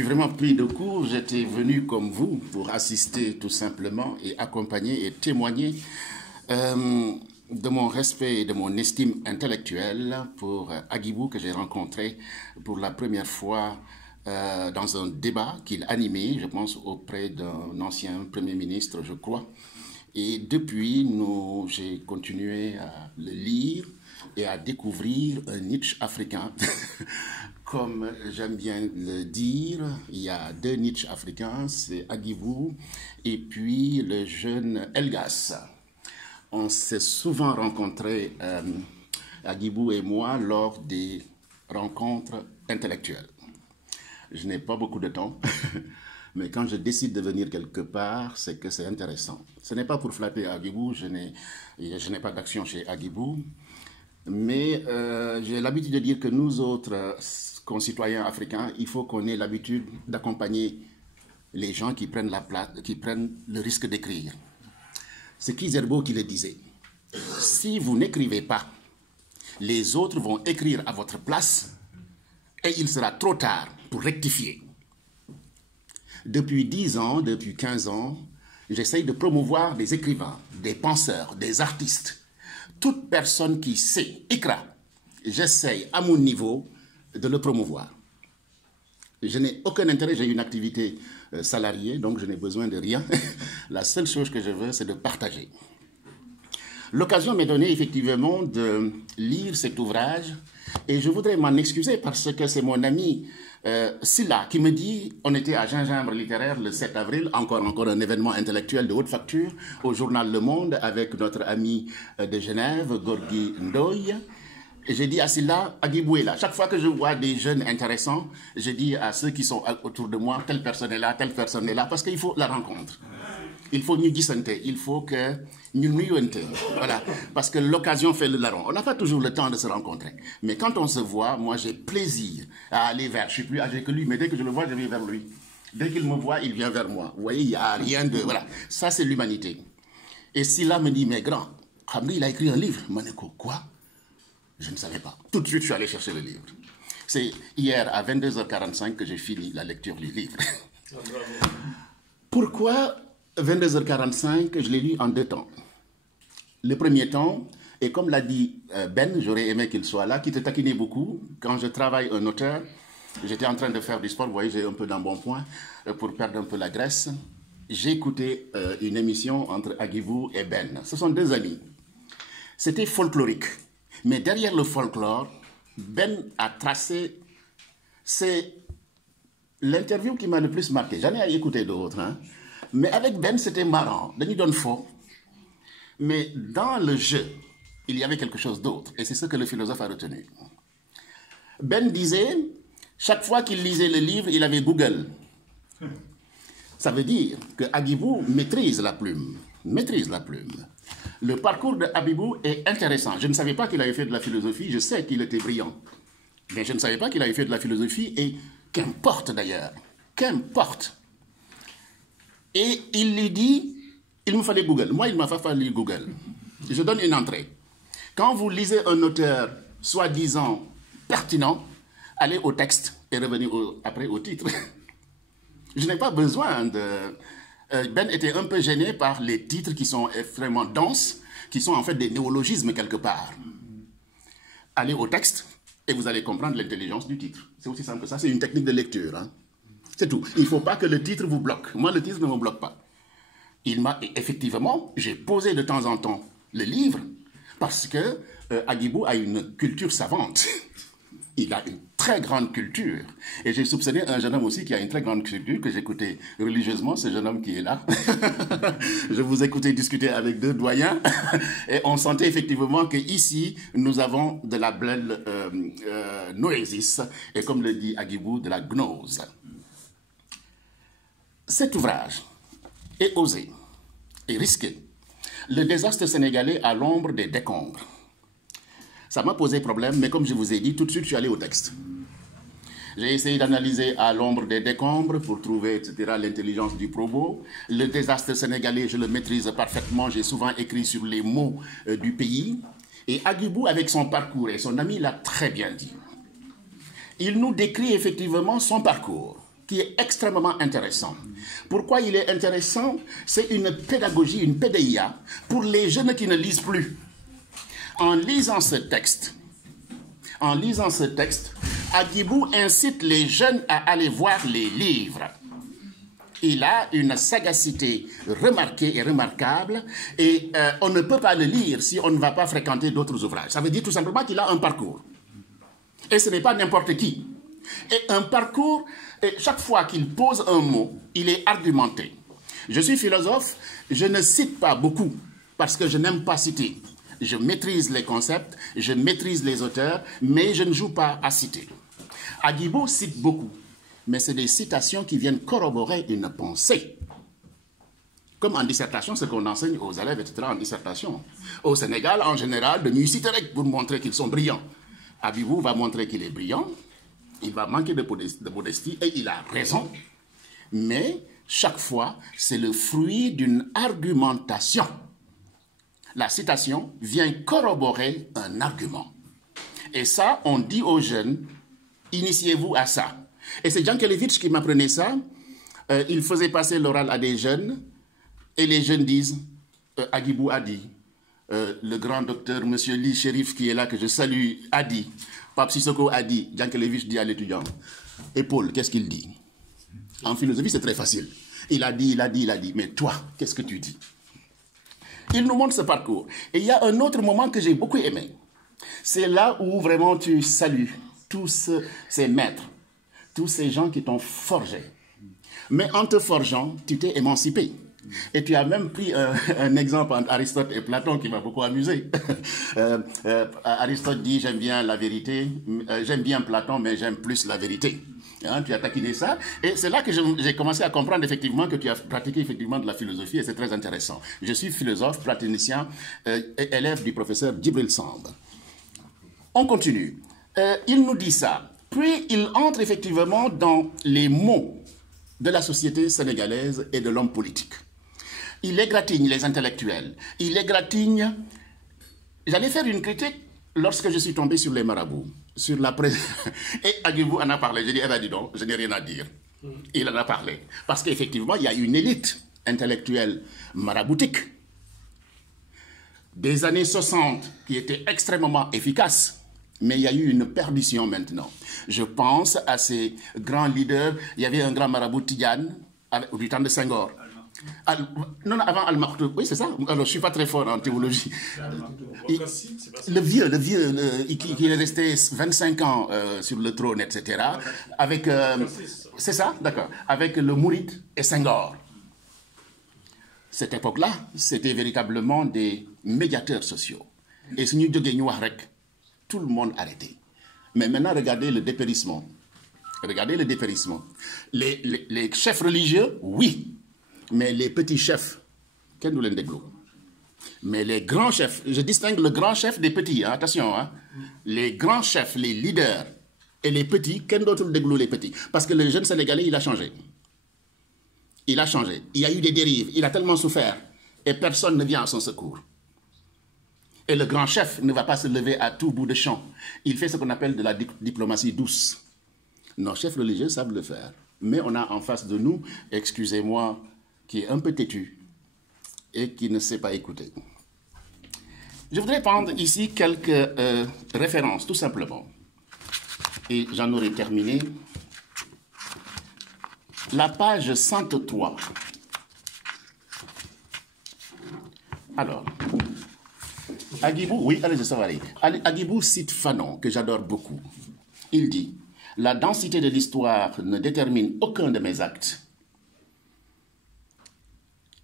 Vraiment pris de court, j'étais venu comme vous pour assister tout simplement et accompagner et témoigner de mon respect et de mon estime intellectuelle pour Agibou que j'ai rencontré pour la première fois dans un débat qu'il animait, je pense, auprès d'un ancien Premier ministre, je crois. Et depuis, j'ai continué à le lire et à découvrir un Nietzsche africain. Comme j'aime bien le dire, il y a deux Nietzsche africains, c'est Agibou et puis le jeune Elgas. On s'est souvent rencontrés, Agibou et moi, lors des rencontres intellectuelles. Je n'ai pas beaucoup de temps, mais quand je décide de venir quelque part, c'est que c'est intéressant. Ce n'est pas pour flatter Agibou, je n'ai pas d'action chez Agibou, mais j'ai l'habitude de dire que nous autres concitoyens africains, il faut qu'on ait l'habitude d'accompagner les gens qui prennent la place, qui prennent le risque d'écrire. C'est Kizerbo qui le disait. Si vous n'écrivez pas, les autres vont écrire à votre place et il sera trop tard pour rectifier. Depuis 10 ans, depuis 15 ans, j'essaye de promouvoir des écrivains, des penseurs, des artistes. Toute personne qui sait écrire, j'essaye à mon niveau de le promouvoir. Je n'ai aucun intérêt, j'ai une activité salariée, donc je n'ai besoin de rien. La seule chose que je veux, c'est de partager. L'occasion m'est donnée effectivement de lire cet ouvrage et je voudrais m'en excuser parce que c'est mon ami Silla qui me dit, on était à Gingembre littéraire le 7 avril, encore un événement intellectuel de haute facture au journal Le Monde avec notre ami de Genève, Gorgui Ndoye. Et j'ai dit à Silla, Agibou est là. Chaque fois que je vois des jeunes intéressants, je dis à ceux qui sont autour de moi, telle personne est là, parce qu'il faut la rencontre. Il faut nous dissentir, il faut que nous nous voilà, parce que l'occasion fait le larron. On n'a pas toujours le temps de se rencontrer. Mais quand on se voit, moi j'ai plaisir à aller vers, je suis plus âgé que lui, mais dès que je le vois, je vais vers lui. Dès qu'il me voit, il vient vers moi. Vous voyez, il n'y a rien de... Voilà, ça c'est l'humanité. Et Silla me dit, mais grand, Khamri, il a écrit un livre. Maneko, quoi? Je ne savais pas. Tout de suite, je suis allé chercher le livre. C'est hier à 22h45 que j'ai fini la lecture du livre. Pourquoi 22h45, je l'ai lu en 2 temps. Le premier temps, et comme l'a dit Ben, j'aurais aimé qu'il soit là, qui te taquinait beaucoup. Quand je travaille un auteur, j'étais en train de faire du sport, vous voyez, j'ai un peu d'embonpoint pour perdre un peu la graisse. J'ai écouté une émission entre Agibou et Ben. Ce sont 2 amis. C'était folklorique. Mais derrière le folklore, Ben a tracé, c'est l'interview qui m'a le plus marqué. J'en ai écouté d'autres, hein. Mais avec Ben, c'était marrant. Denis donne faux. Mais dans le jeu, il y avait quelque chose d'autre. Et c'est ce que le philosophe a retenu. Ben disait, chaque fois qu'il lisait le livre, il avait Google. Ça veut dire que Agibou maîtrise la plume. Maîtrise la plume. Le parcours de Agibou est intéressant. Je ne savais pas qu'il avait fait de la philosophie. Je sais qu'il était brillant. Mais je ne savais pas qu'il avait fait de la philosophie. Et qu'importe d'ailleurs. Qu'importe. Et il lui dit, il me fallait Google. Moi, il ne m'a pas fallu Google. Je donne une entrée. Quand vous lisez un auteur soi-disant pertinent, allez au texte et revenez après au titre. Je n'ai pas besoin de... Ben était un peu gêné par les titres qui sont extrêmement denses, qui sont en fait des néologismes quelque part. Allez au texte et vous allez comprendre l'intelligence du titre. C'est aussi simple que ça, c'est une technique de lecture. Hein. C'est tout. Il ne faut pas que le titre vous bloque. Moi, le titre ne me bloque pas. Effectivement, j'ai posé de temps en temps le livre parce que Agibou a une culture savante. Il a une très grande culture. Et j'ai soupçonné un jeune homme aussi qui a une très grande culture, que j'écoutais religieusement, ce jeune homme qui est là. Je vous écoutais discuter avec 2 doyens. Et on sentait effectivement qu'ici, nous avons de la belle noésis. Et comme le dit Agibou, de la gnose. Cet ouvrage est osé et risqué. Le désastre sénégalais à l'ombre des décombres. Ça m'a posé problème, mais comme je vous ai dit, tout de suite, je suis allé au texte. J'ai essayé d'analyser à l'ombre des décombres pour trouver, etc., l'intelligence du propos. Le désastre sénégalais, je le maîtrise parfaitement. J'ai souvent écrit sur les mots du pays. Et Agibou, avec son parcours, et son ami l'a très bien dit. Il nous décrit effectivement son parcours. qui est extrêmement intéressant. Pourquoi il est intéressant? C'est une pédagogie, une pédaïa pour les jeunes qui ne lisent plus. En lisant ce texte, Agibou incite les jeunes à aller voir les livres. Il a une sagacité remarquée et remarquable et on ne peut pas le lire si on ne va pas fréquenter d'autres ouvrages. Ça veut dire tout simplement qu'il a un parcours. Et ce n'est pas n'importe qui. Et un parcours, et chaque fois qu'il pose un mot, il est argumenté. Je suis philosophe, je ne cite pas beaucoup parce que je n'aime pas citer. Je maîtrise les concepts, je maîtrise les auteurs, mais je ne joue pas à citer. Agibou cite beaucoup, mais c'est des citations qui viennent corroborer une pensée. Comme en dissertation, ce qu'on enseigne aux élèves, etc., en dissertation. Au Sénégal, en général, de citer pour montrer qu'ils sont brillants. Agibou va montrer qu'il est brillant, il va manquer de modestie, et il a raison. Mais, chaque fois, c'est le fruit d'une argumentation. La citation vient corroborer un argument. Et ça, on dit aux jeunes, initiez-vous à ça. Et c'est Jankélévitch qui m'apprenait ça. Il faisait passer l'oral à des jeunes, et les jeunes disent, Agibou a dit, le grand docteur, M. Lee Chérif, qui est là, que je salue, a dit, Pape Sissoko a dit, Jankélévitch dit à l'étudiant, et Paul, qu'est-ce qu'il dit? En philosophie, c'est très facile. Il a dit, mais toi, qu'est-ce que tu dis? Il nous montre ce parcours. Et il y a un autre moment que j'ai beaucoup aimé. C'est là où vraiment tu salues tous ces maîtres, tous ces gens qui t'ont forgé. Mais en te forgeant, tu t'es émancipé. Et tu as même pris un exemple entre Aristote et Platon qui m'a beaucoup amusé. Aristote dit, j'aime bien la vérité, j'aime bien Platon, mais j'aime plus la vérité. Hein, tu as taquiné ça, et c'est là que j'ai commencé à comprendre effectivement que tu as pratiqué effectivement de la philosophie, et c'est très intéressant. Je suis philosophe, platonicien, élève du professeur Djibril Samb. On continue. Il nous dit ça, puis il entre effectivement dans les mots de la société sénégalaise et de l'homme politique. Il égratigne les intellectuels, il égratigne... J'allais faire une critique lorsque je suis tombé sur les marabouts, sur la presse, et Agibou en a parlé. J'ai dit, eh ben dis donc, je n'ai rien à dire. Il en a parlé. Parce qu'effectivement, il y a une élite intellectuelle maraboutique des années 60 qui était extrêmement efficace. Mais il y a eu une perdition maintenant. Je pense à ces grands leaders. Il y avait un grand marabout Tidjane, du temps de Senghor. Non, avant Al-Maktoum, oui c'est ça. Alors je ne suis pas très fort en théologie. Le vieux, qui est resté 25 ans sur le trône, etc. Avec, c'est ça, d'accord. Avec le Mouride et Senghor. Cette époque-là, c'était véritablement des médiateurs sociaux. Et si nous disons tout le monde arrêté. Mais maintenant, regardez le dépérissement. Regardez le dépérissement. Les chefs religieux, oui. Mais les petits chefs, qu'est-ce que nous les mais les grands chefs, je distingue le grand chef des petits, hein, attention, hein. Les grands chefs, les leaders et les petits, qu'est-ce d'autre les petits? Parce que le jeune Sénégalais, il a changé. Il a changé. Il y a eu des dérives. Il a tellement souffert et personne ne vient à son secours. Et le grand chef ne va pas se lever à tout bout de champ. Il fait ce qu'on appelle de la diplomatie douce. Nos chefs religieux savent le faire. Mais on a en face de nous, excusez-moi, qui est un peu têtu et qui ne sait pas écouter. Je voudrais prendre ici quelques références, tout simplement. Et j'en aurai terminé. La page 103. Alors, Agibou, oui, allez, ça va aller. Agibou cite Fanon, que j'adore beaucoup. Il dit, « La densité de l'histoire ne détermine aucun de mes actes.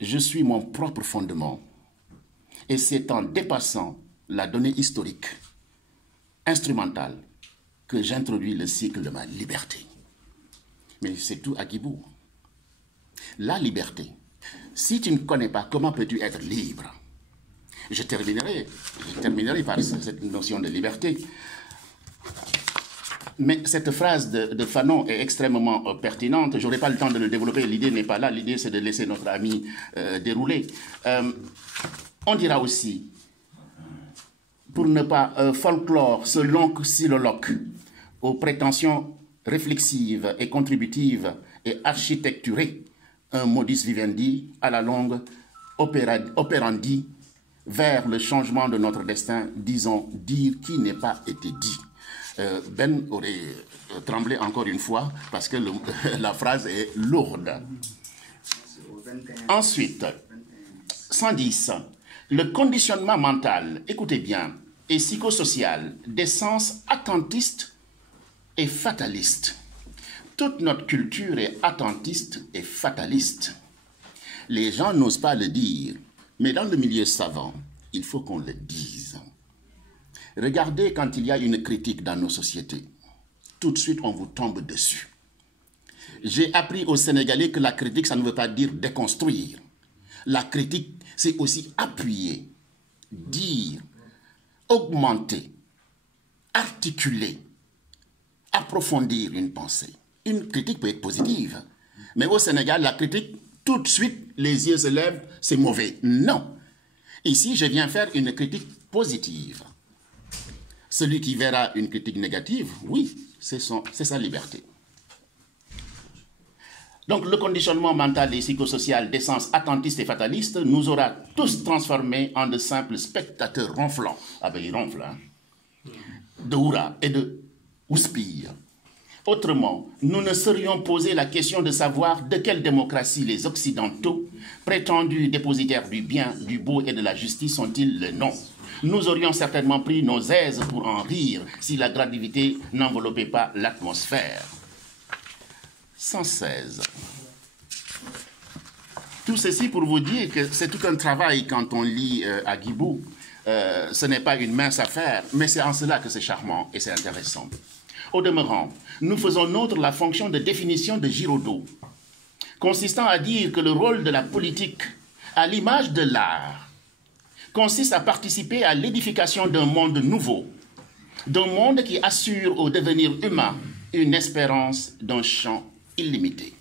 Je suis mon propre fondement. Et c'est en dépassant la donnée historique, instrumentale, que j'introduis le cycle de ma liberté. » Mais c'est tout Agibou. La liberté. Si tu ne connais pas, comment peux-tu être libre? Je terminerai par cette notion de liberté. Mais cette phrase de Fanon est extrêmement pertinente. Je n'aurai pas le temps de le développer. L'idée n'est pas là. L'idée, c'est de laisser notre ami dérouler. On dira aussi, pour ne pas folklore ce long soliloque aux prétentions réflexive et contributive et architecturée, un modus vivendi à la longue operandi vers le changement de notre destin, disons, dire qui n'est pas été dit. Ben aurait tremblé encore une fois parce que la phrase est lourde. Ensuite, 110. Le conditionnement mental, écoutez bien, et psychosocial des sens attentistes et fatalistes. Toute notre culture est attentiste et fataliste. Les gens n'osent pas le dire, mais dans le milieu savant, il faut qu'on le dise. Regardez quand il y a une critique dans nos sociétés. Tout de suite, on vous tombe dessus. J'ai appris aux Sénégalais que la critique, ça ne veut pas dire déconstruire. La critique, c'est aussi appuyer, dire, augmenter, articuler, approfondir une pensée. Une critique peut être positive. Mais au Sénégal, la critique, tout de suite, les yeux se lèvent, c'est mauvais. Non. Ici, je viens faire une critique positive. Celui qui verra une critique négative, oui, c'est sa liberté. Donc, le conditionnement mental et psychosocial des sens attentistes et fatalistes nous aura tous transformés en de simples spectateurs ronflants, avec les ronfles, hein, de hurrah et de houspille. Autrement, nous ne serions posé la question de savoir de quelle démocratie les Occidentaux, prétendus dépositaires du bien, du beau et de la justice, sont-ils le nom. Nous aurions certainement pris nos aises pour en rire si la gravité n'enveloppait pas l'atmosphère. 116. Tout ceci pour vous dire que c'est tout un travail quand on lit Aguibou. Ce n'est pas une mince affaire, mais c'est en cela que c'est charmant et c'est intéressant. Au demeurant, nous faisons nôtre la fonction de définition de Giraudoux, consistant à dire que le rôle de la politique, à l'image de l'art, consiste à participer à l'édification d'un monde nouveau, d'un monde qui assure au devenir humain une espérance d'un champ illimité.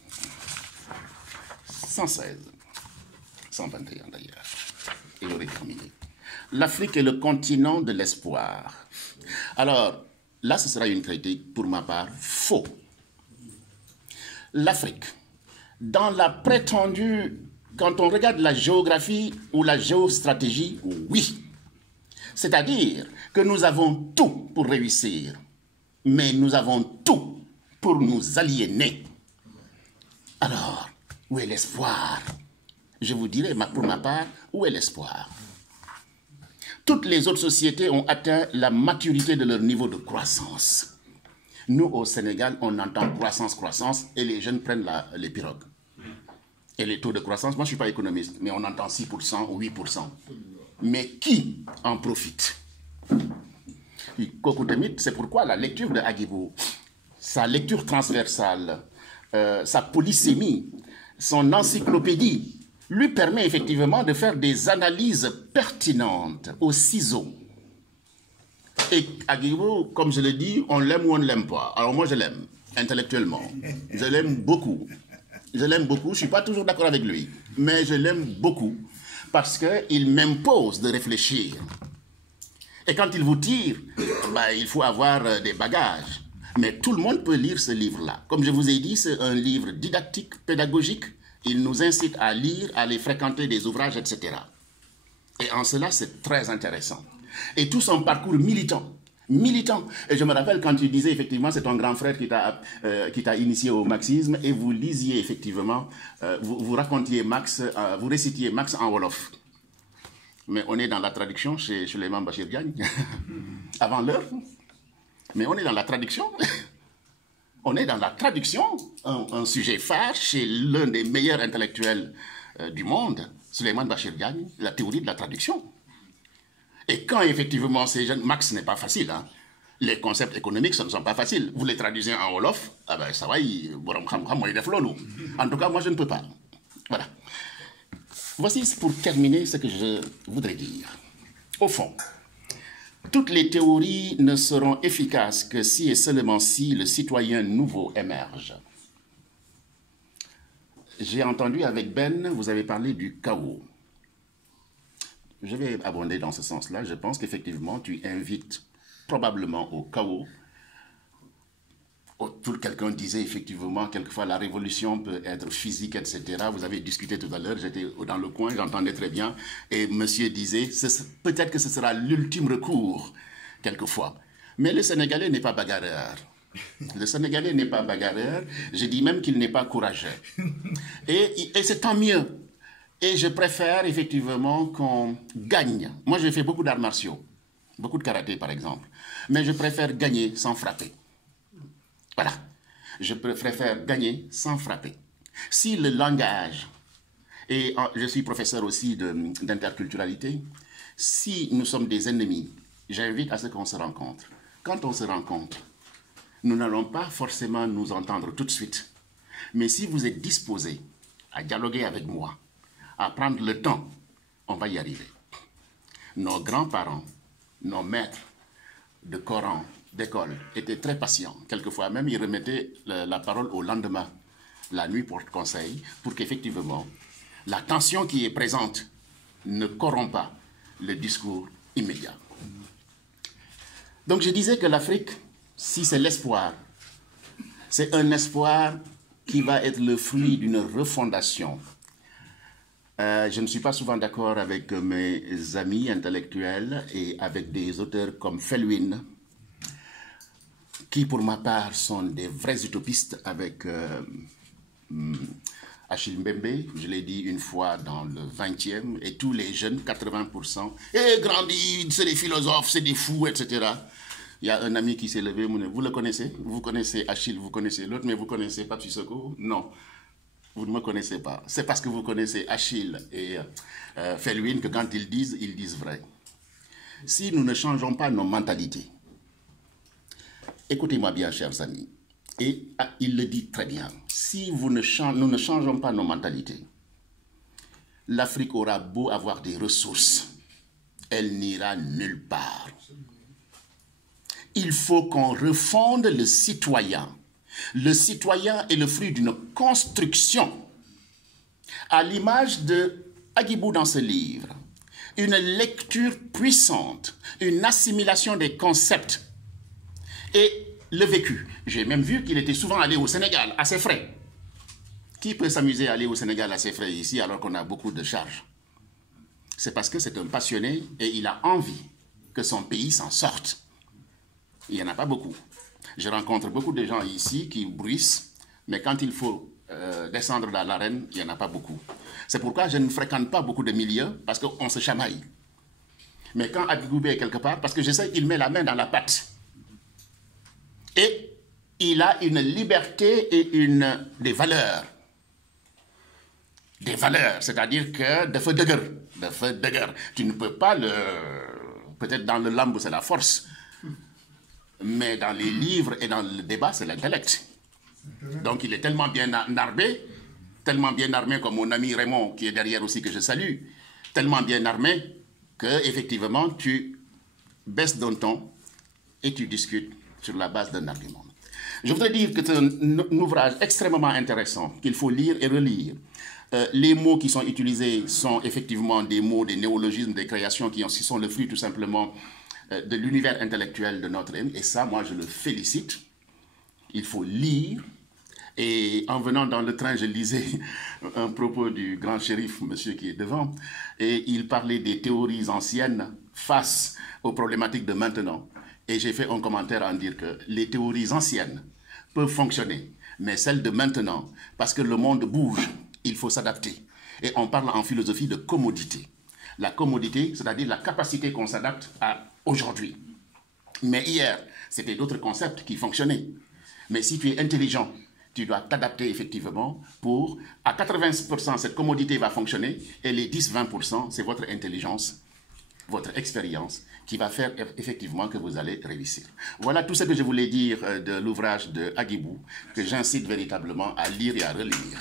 116, 121 d'ailleurs, et j'aurais terminé. L'Afrique est le continent de l'espoir. Alors, là, ce sera une critique, pour ma part, faux. L'Afrique, dans la prétendue, quand on regarde la géographie ou la géostratégie, oui. C'est-à-dire que nous avons tout pour réussir, mais nous avons tout pour nous aliéner. Alors, où est l'espoir? Je vous dirai, pour ma part, où est l'espoir? Toutes les autres sociétés ont atteint la maturité de leur niveau de croissance. Nous, au Sénégal, on entend croissance, croissance, et les jeunes prennent les pirogues. Et les taux de croissance, moi je ne suis pas économiste, mais on entend 6% ou 8%. Mais qui en profite? C'est pourquoi la lecture de Aguibou, sa lecture transversale, sa polysémie, son encyclopédie, lui permet effectivement de faire des analyses pertinentes au ciseau. Et Aguibou, comme je le dis, on l'aime ou on ne l'aime pas. Alors moi je l'aime, intellectuellement. Je l'aime beaucoup. Je l'aime beaucoup, je ne suis pas toujours d'accord avec lui, mais je l'aime beaucoup parce qu'il m'impose de réfléchir. Et quand il vous tire, il faut avoir des bagages. Mais tout le monde peut lire ce livre-là. Comme je vous ai dit, c'est un livre didactique, pédagogique. Il nous incite à lire, à aller fréquenter des ouvrages, etc. Et en cela, c'est très intéressant. Et tout son parcours militant. Et je me rappelle quand tu disais effectivement, c'est ton grand frère qui t'a initié au marxisme, et vous lisiez effectivement, vous racontiez Marx, vous récitiez Marx en Wolof. Mais on est dans la traduction chez Souleymane Bachir Diagne, avant l'heure. Mais on est dans la traduction. On est dans la traduction, un sujet phare chez l'un des meilleurs intellectuels du monde, Souleymane Bachir Diagne, la théorie de la traduction. Et quand effectivement ces jeunes, Marx n'est pas facile, hein. Les concepts économiques, ce ne sont pas faciles. Vous les traduisez en Wolof, ça va, en tout cas, moi je ne peux pas. Voilà. Voici pour terminer ce que je voudrais dire. Au fond, toutes les théories ne seront efficaces que si et seulement si le citoyen nouveau émerge. J'ai entendu avec Ben, vous avez parlé du chaos. Je vais abonder dans ce sens-là. Je pense qu'effectivement, tu invites probablement au chaos, au quelqu'un disait effectivement, quelquefois la révolution peut être physique, etc. Vous avez discuté tout à l'heure, j'étais dans le coin, j'entendais très bien, et monsieur disait, peut-être que ce sera l'ultime recours, quelquefois. Mais le Sénégalais n'est pas bagarreur. Le Sénégalais n'est pas bagarreur, je dis même qu'il n'est pas courageux. Et c'est tant mieux. Et je préfère effectivement qu'on gagne. Moi, j'ai fait beaucoup d'arts martiaux, beaucoup de karaté par exemple, mais je préfère gagner sans frapper. Voilà. Je préfère gagner sans frapper. Si le langage, et je suis professeur aussi d'interculturalité, si nous sommes des ennemis, j'invite à ce qu'on se rencontre. Quand on se rencontre, nous n'allons pas forcément nous entendre tout de suite. Mais si vous êtes disposé à dialoguer avec moi, à prendre le temps, on va y arriver. Nos grands-parents, nos maîtres de Coran, d'école, étaient très patients. Quelquefois même, ils remettaient la parole au lendemain, la nuit pour conseil, pour qu'effectivement, la tension qui est présente ne corrompt pas le discours immédiat. Donc je disais que l'Afrique, si c'est l'espoir, c'est un espoir qui va être le fruit d'une refondation. Je ne suis pas souvent d'accord avec mes amis intellectuels et avec des auteurs comme Felwine, qui pour ma part sont des vrais utopistes, avec Achille Mbembe, je l'ai dit une fois dans le 20e, et tous les jeunes, 80%, et grandis, c'est des philosophes, c'est des fous, etc. Il y a un ami qui s'est levé, vous le connaissez? Vous connaissez Achille, vous connaissez l'autre, mais vous connaissez pas Sissoko? Non. Vous ne me connaissez pas. C'est parce que vous connaissez Achille et Felwine que quand ils disent vrai. Si nous ne changeons pas nos mentalités, écoutez-moi bien, chers amis, et il le dit très bien, si nous ne changeons pas nos mentalités, l'Afrique aura beau avoir des ressources, elle n'ira nulle part. Il faut qu'on refonde le citoyen. Le citoyen est le fruit d'une construction. À l'image de Agibou dans ce livre, une lecture puissante, une assimilation des concepts et le vécu. J'ai même vu qu'il était souvent allé au Sénégal à ses frais. Qui peut s'amuser à aller au Sénégal à ses frais ici alors qu'on a beaucoup de charges? C'est parce que c'est un passionné et il a envie que son pays s'en sorte. Il n'y en a pas beaucoup. Je rencontre beaucoup de gens ici qui bruissent, mais quand il faut descendre dans l'arène, il n'y en a pas beaucoup. C'est pourquoi je ne fréquente pas beaucoup de milieux, parce qu'on se chamaille. Mais quand Abigou est quelque part, parce que je sais qu'il met la main dans la pâte. Et il a une liberté et des valeurs. Des valeurs, c'est-à-dire que de feu de guerre. Tu ne peux pas peut-être dans le lambe, c'est la force. Mais dans les livres et dans le débat, c'est l'intellect. Donc il est tellement bien armé comme mon ami Raymond, qui est derrière aussi, que je salue, tellement bien armé que effectivement tu baisses d'un ton et tu discutes sur la base d'un argument. Je voudrais dire que c'est un ouvrage extrêmement intéressant qu'il faut lire et relire. Les mots qui sont utilisés sont effectivement des mots, des néologismes, des créations qui sont le fruit tout simplement de l'univers intellectuel de notre âme, et ça, moi, je le félicite. Il faut lire, et en venant dans le train, je lisais un propos du grand shérif, monsieur qui est devant, et il parlait des théories anciennes face aux problématiques de maintenant. Et j'ai fait un commentaire en dire que les théories anciennes peuvent fonctionner, mais celles de maintenant, parce que le monde bouge, il faut s'adapter. Et on parle en philosophie de commodité. La commodité, c'est-à-dire la capacité qu'on s'adapte à aujourd'hui. Mais hier, c'était d'autres concepts qui fonctionnaient. Mais si tu es intelligent, tu dois t'adapter effectivement pour, à 80%, cette commodité va fonctionner et les 10-20%, c'est votre intelligence, votre expérience qui va faire effectivement que vous allez réussir. Voilà tout ce que je voulais dire de l'ouvrage de Agibou, que j'incite véritablement à lire et à relire.